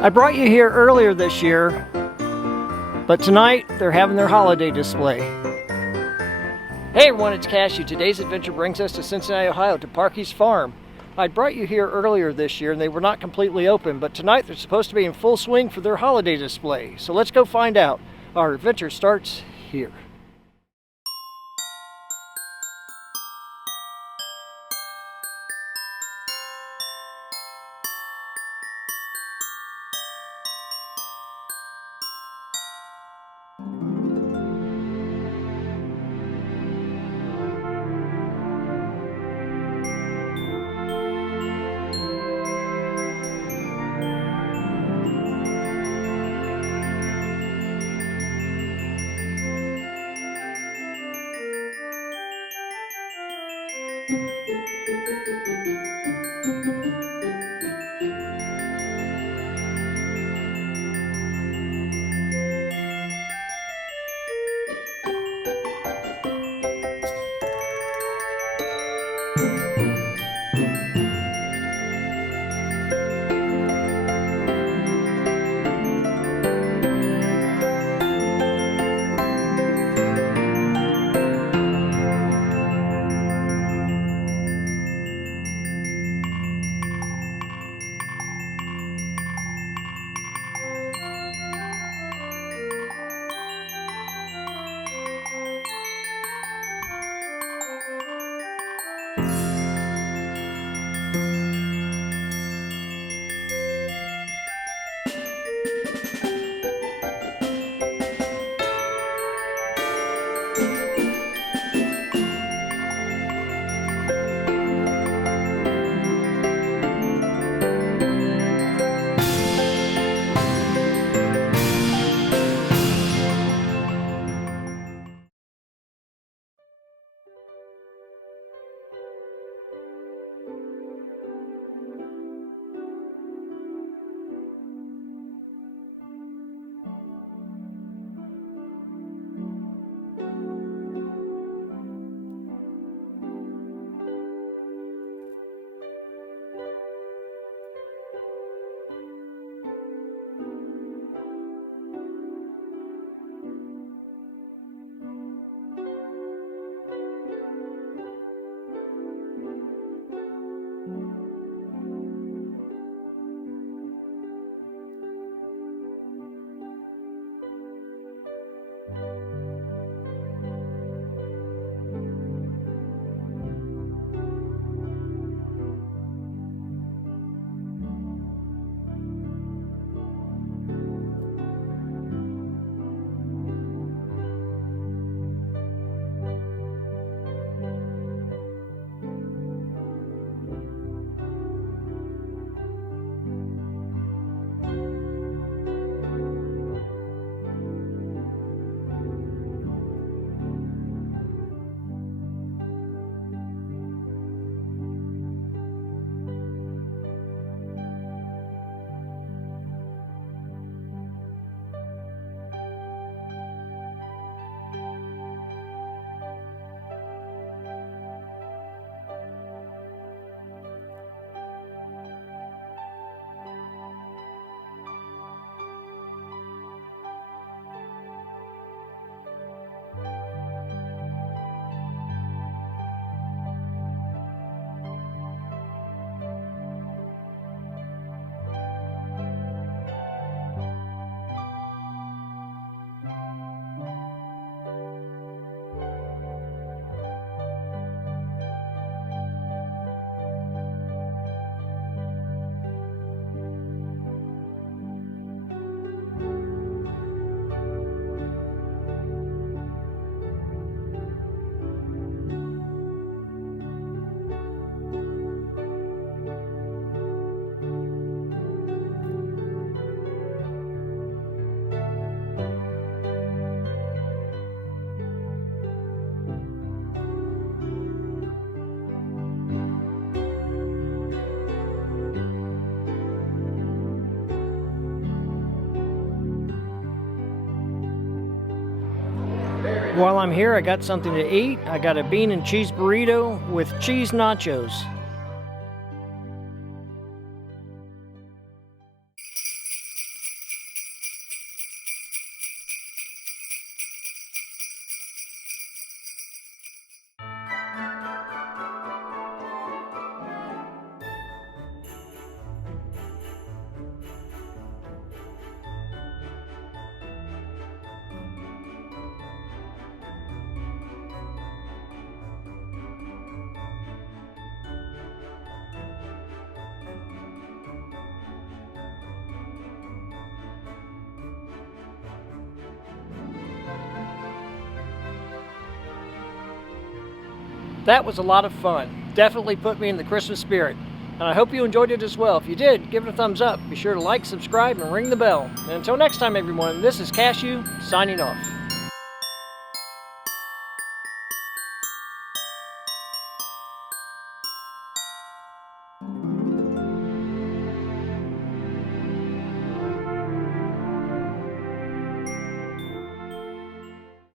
I brought you here earlier this year, but tonight they're having their holiday display. Hey everyone, it's Cashew. Today's adventure brings us to Cincinnati, Ohio, to Parkey's Farm. I brought you here earlier this year and they were not completely open, but tonight they're supposed to be in full swing for their holiday display. So let's go find out. Our adventure starts here. While I'm here, I got something to eat. I got a bean and cheese burrito with cheese nachos. That was a lot of fun. Definitely put me in the Christmas spirit. And I hope you enjoyed it as well. If you did, give it a thumbs up. Be sure to like, subscribe, and ring the bell. And until next time, everyone, this is Cashew, signing off.